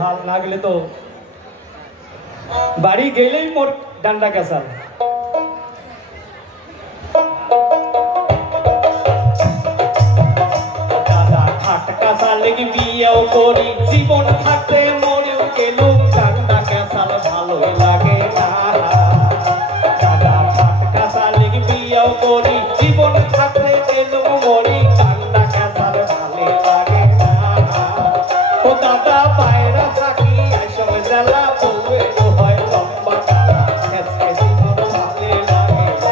ভাল না গেলে তো বাড়ি গেলেই মোর ডান্ডা কেসাল। দাদা খাট কাসাল লেগে বিয়েও করি, জীবন থাকতে মরেও গেলুম, ডান্ডা কেসাল ভালোই লাগে না। দাদা খাট কাসাল লেগে বিয়েও করি, জীবন থাকতে গেলুম মরি, ডান্ডা কেসাল ভালোই লাগে না। ও দাদা বাইরে থাকি এসব জ্বালা বউয়ে হয় লম্বা কালা, খেসকে জীবন ভালো লাগে না।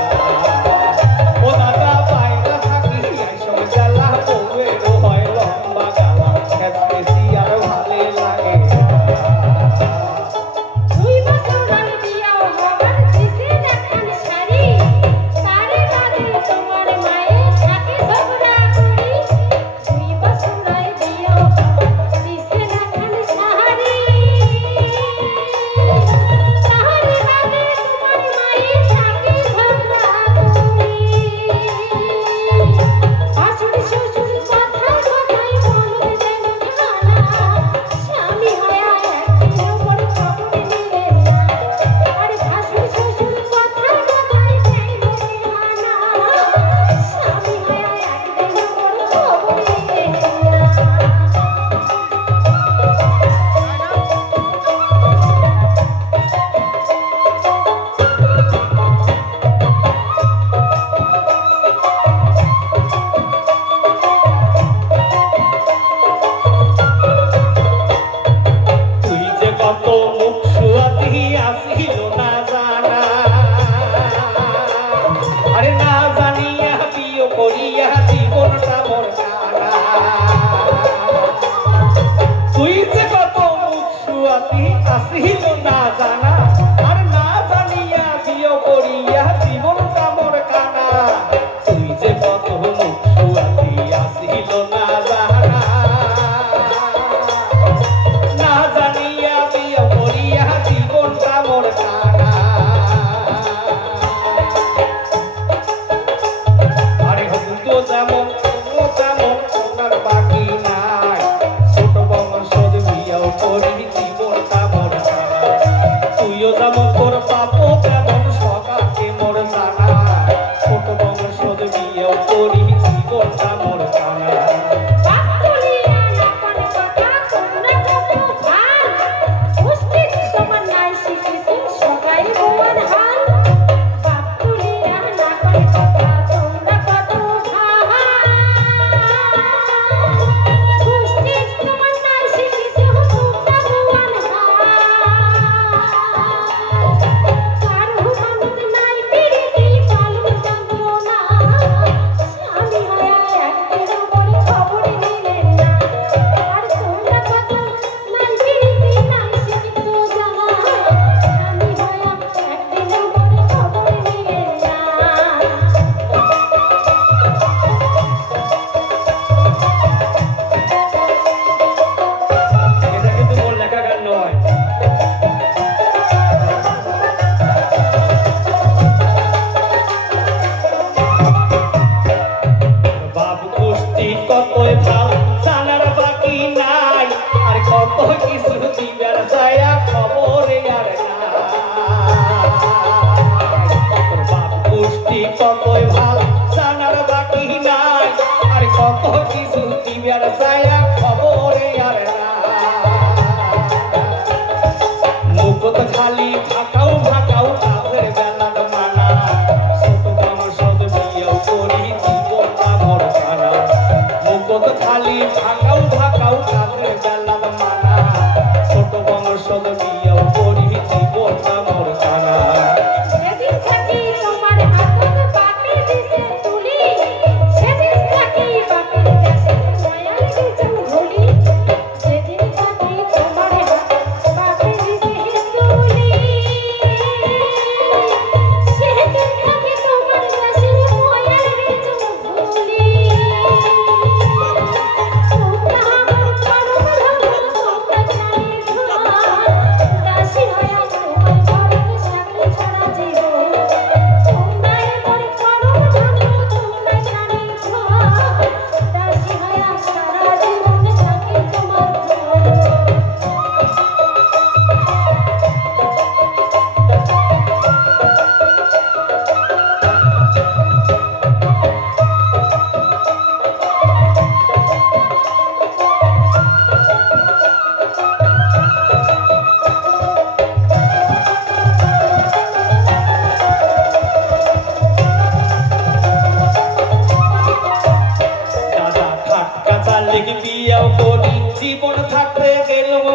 ও দাদা বাইরে থাকি এসব জ্বালা বউয়ে হয় লম্বা কালা, খেসকে আর ভালো লাগে না।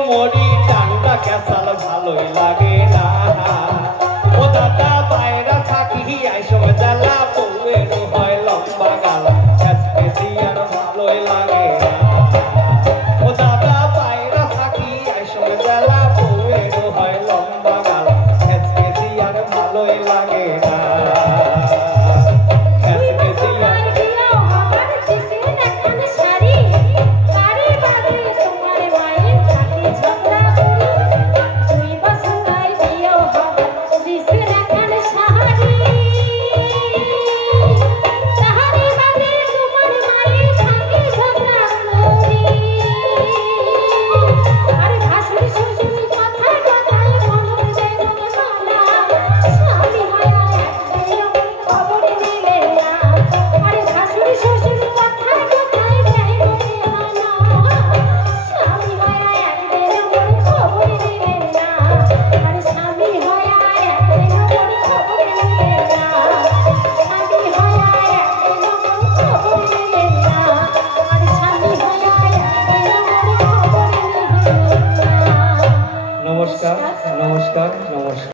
মরি, ঠান্ডা ক্যাসাল ভালোই লাগে না।